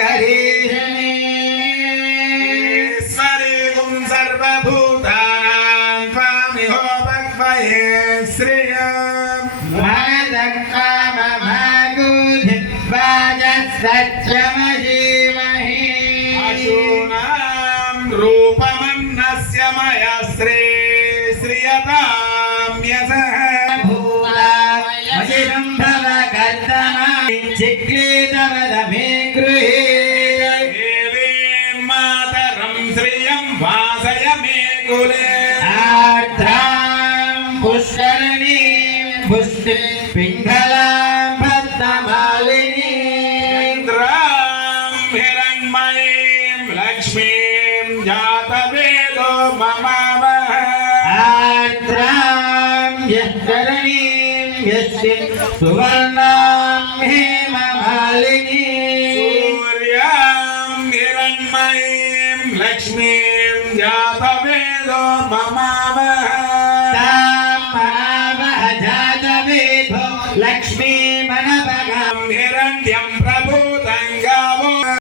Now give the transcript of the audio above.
करे। सरिगुं सर्वभूतानां स्वामिहो भक्वये श्रियमादक्कामभागुधिवाजसत्यमजीमहि अशूनां रूपमन्नस्य मया శ్రియం వాసయ మే కులే. ఆర్ద్రాం పుష్కరిణీం పుష్టి పింగళాం పద్మమాలిని. ఇంద్రాం హిరణ్మయీం లక్ష్మీం జాతవేదో మమావహ ఆర్ద్రాం యశ్కరణీం యస్య సువర్ణాం హేమమాలిని సూర్యాం హిరణ్మయీం లక్ష్మీం జాతవేదో మమావహ తాం మనావహ జాతవేదో లక్ష్మీ మనభగం హిరణ్యం ప్రభూతంగా